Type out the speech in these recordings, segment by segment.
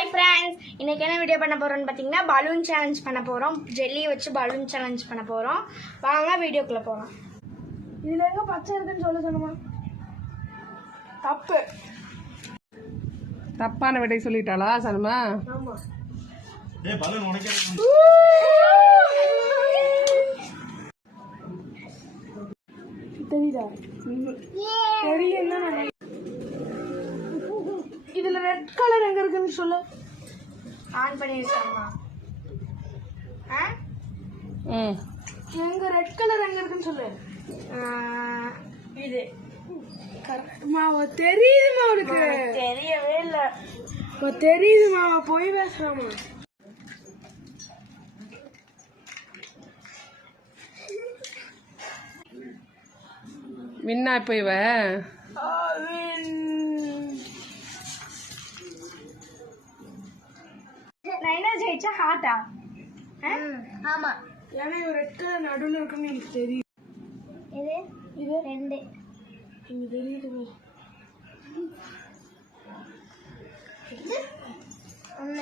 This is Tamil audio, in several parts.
Hi friends, இன்னைக்கு என்ன வீடியோ பண்ண போறோம்னு பாத்தீங்கன்னா பலூன் சேலஞ்ச் பண்ண போறோம். ஜெல்லி வச்சு பலூன் சேலஞ்ச் பண்ண போறோம். வாங்க வீடியோக்குள்ள போலாம். இதுல எங்க பச்சை இருக்குன்னு சொல்ல சொன்னமா? தப்பு. தப்பான விடை சொல்லிட்டாளா சல்மா? ஆமா. ஏய் பலூன் உனக்கே தெரியுதா? தெரியல. இதுல ரெட் கலர் எங்க இருக்குன்னு சொல்லு. ஆன் பண்ணி வச்சாமா? எங்க ரெட் கலர் எங்க இருக்குன்னு சொல்லு. இது மாவா தெரியுதுமா உனக்கு? தெரியவே இல்ல. தெரியுதுமா, போய் பேசுறாமா? வின்னா இப்போ இவ நைனா ஜெயிச்சா ஹார்ட்டா? ஆமா. ஏன்னா இவ ரெட் கலர் நடுவில் இருக்குன்னு எனக்கு தெரியும். இது இது ரெண்டு இங்க தெரியுதுங்க.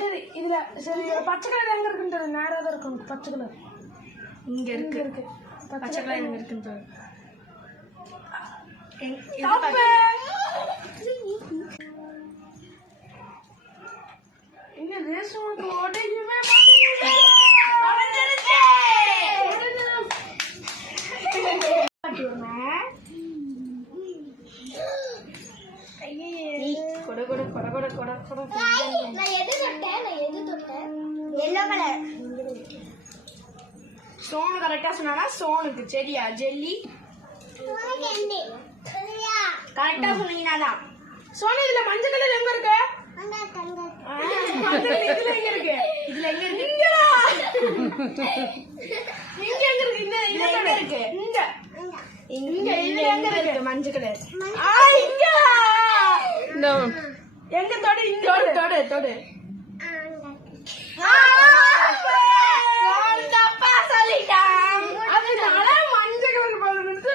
சரி இதுல சரி பச்சை கலர் எங்க இருக்குன்றது நேரா தான் இருக்கும். பச்சை கலர் இங்க இருக்கு. பச்சை கலர் எங்க இருக்குன்றது இங்க ரேஷன் ஓடையுமே சோனு கரெக்டா சொன்னா சோனுக்கு சரியா? ஜெல்லி கரெக்டா சொன்னீங்கன்னா சோனு இதுல மஞ்சள் கலர் எங்க இருக்கு? இதுல எங்க இருக்கு? இதுல எங்க இருக்கு? இங்க எங்க இருக்கு? இந்த எங்க இருக்கு? இங்க இங்க இதுல எங்க இருக்கு மஞ்சள் கலர்? இங்க எங்க தொடு? இங்க தொடு தொடு. தப்பா சொல்லிட்டான். அதனால மஞ்சள் கலர் பதினெட்டு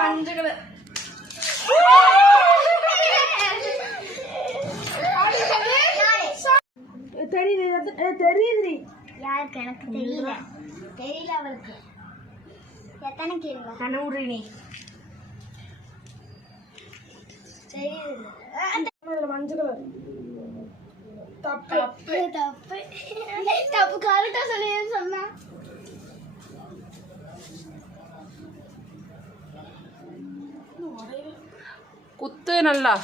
மஞ்சள் கலர் தெரியுது. யாருக்கு? எனக்கு தெரியல. தெரியல அவளுக்கு. எத்தனை கேளுங்க. கண்ணூரி நீ தெரியுது. மஞ்சள் கலர் தப்பு தப்பு தப்பு கரெக்டா சொல்லி சொன்னா. குத்து நல்லா.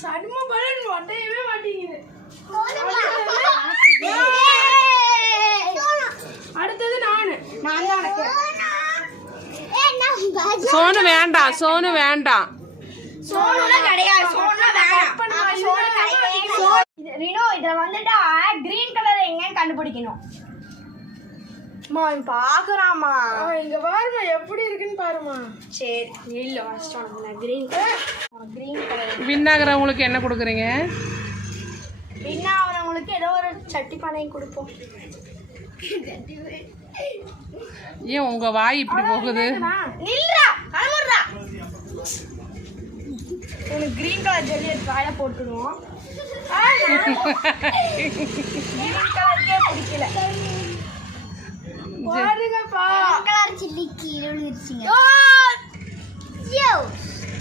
சடும பலன் ஒட்டையவே மாட்டேங்குது. அடுத்தது நான் தான். சோனு வேண்டாம், சோனு வேண்டாம். ரினோ இத வந்துட்டா கிரீன் கலர் எங்கன்னு கண்டுபிடிக்கணும். பாக்குறாமா இங்க பாருமா எப்படி இருக்குன்னு பாருமா. சரி இல்ல கிரீன் கலர். வின் ஆகுறவங்களுக்கு என்ன கொடுக்குறீங்க? வின் ஆகுறவங்களுக்கு ஏதோ ஒரு சட்டி பானையும் கொடுப்போம். ஏன் உங்க வாய் இப்படி போகுது? நில்றா கலமுறா. உனக்கு கிரீன் கலர் ஜெல்லி எடுத்து வாயில போட்டுடுவோம். கிரீன் கலர்க்கே பிடிக்கல. பாருங்கப்பா கலர் சில்லி கீழே விழுந்துருச்சுங்க.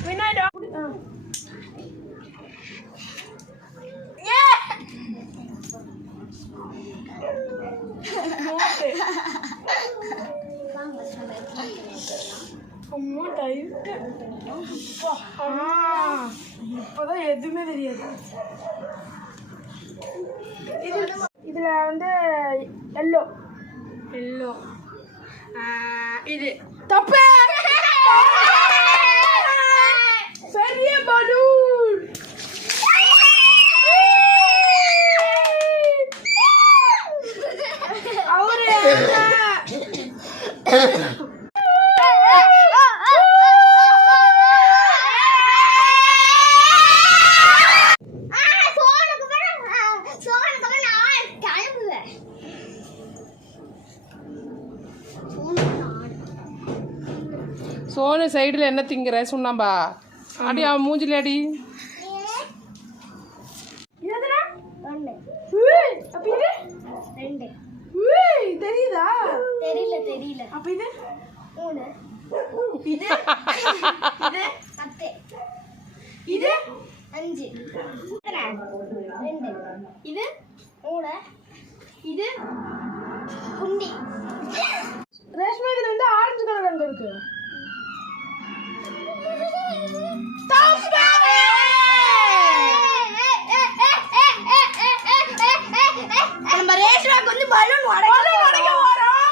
வினாடா இப்பதான் எதுவுமே தெரியாது. இதுல வந்து எல்லோ இது தப்பு. பெரிய பலூன் அவரு சோனு சைடில் என்ன திங்கிற? சுண்ணாம்பா? அடி அவன் மூஞ்சில அடி. இதுனா ஒன்று அப்ப இது 2 தெரியுதா? தெரியல அப்ப இது 3 இது இது 10 இது 5 2 இது 3 இது குண்டி ரேஷ்மா இதுல வந்து ஆரஞ்சு கலர் அங்க இருக்கு. தப்பாவே! நம்ம ரேஷ்மாக்கு வந்து பலூன் உடைக்க போறோம்.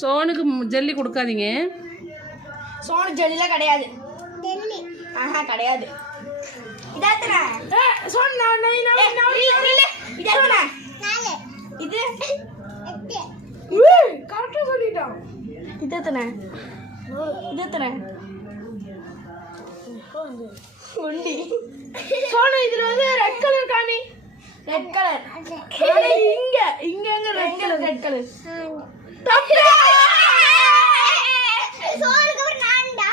சோனுக்கு ஜல்லி கொடுக்காதீங்க. சோனு ஜெல்லிலாம் கிடையாது. டெல்லி ஆஹா கிடையாது. இதாத்தன சோன் நான் இதாத்தன 4 இது 8 கரெக்டா சொல்லிட்டான். இதாத்தன ஒண்டி சோனு இதுல வந்து ரெட் கலர் காமி. ரெட் கலர் இங்க ரெட் கலர் சோறுக்கு ஒரு நான்டா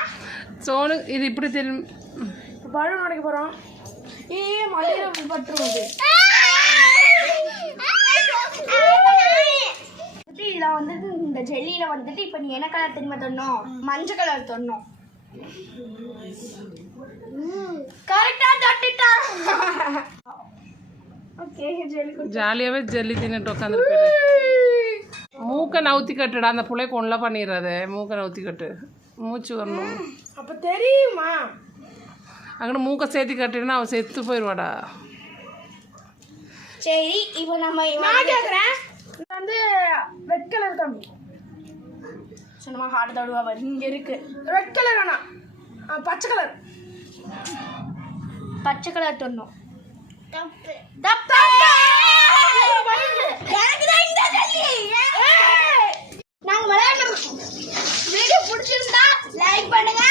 சோனு இது இப்படி தெரியும். பலூன் உடைக்க போறோம். மலையில பட்டுரும் அது. இதுல வந்துட்டு இந்த ஜெல்லியில வந்துட்டு இப்ப நீ என்ன கலர் தெரியுமா தொன்னோம்? மஞ்சள் கலர் தொன்னோம். கரெக்டா தொட்டுட்டா. ஓகே ஜெல்லி ஜாலியாகவே ஜல்லி தின்னுட்டு உட்காந்துருப்பாரு. மூக்கை நவுத்தி கட்டுடா. அந்த பிள்ளைக்கு ஒன்றும் பண்ணிடுறாது. மூக்கை நவுத்தி கட்டு. மூச்சு வரணும். அப்ப தெரியுமா? அங்கே மூக்கை சேர்த்து கட்டினா அவன் செத்து போயிடுவாடா. சரி இப்போ நம்ம நான் கேட்குறேன். வந்து ரெட் கலர் தம்பி சொன்னமா ஹார்ட் தடுவா வர இங்க இருக்கு. ரெட் கலர் வேணாம், பச்சை கலர் தொன்னோம். தப்பு தப்பா எனக்கு தான் இந்த ஜல்லி. நாங்க விளையாட வீடியோ பிடிச்சிருந்தா லைக் பண்ணுங்க,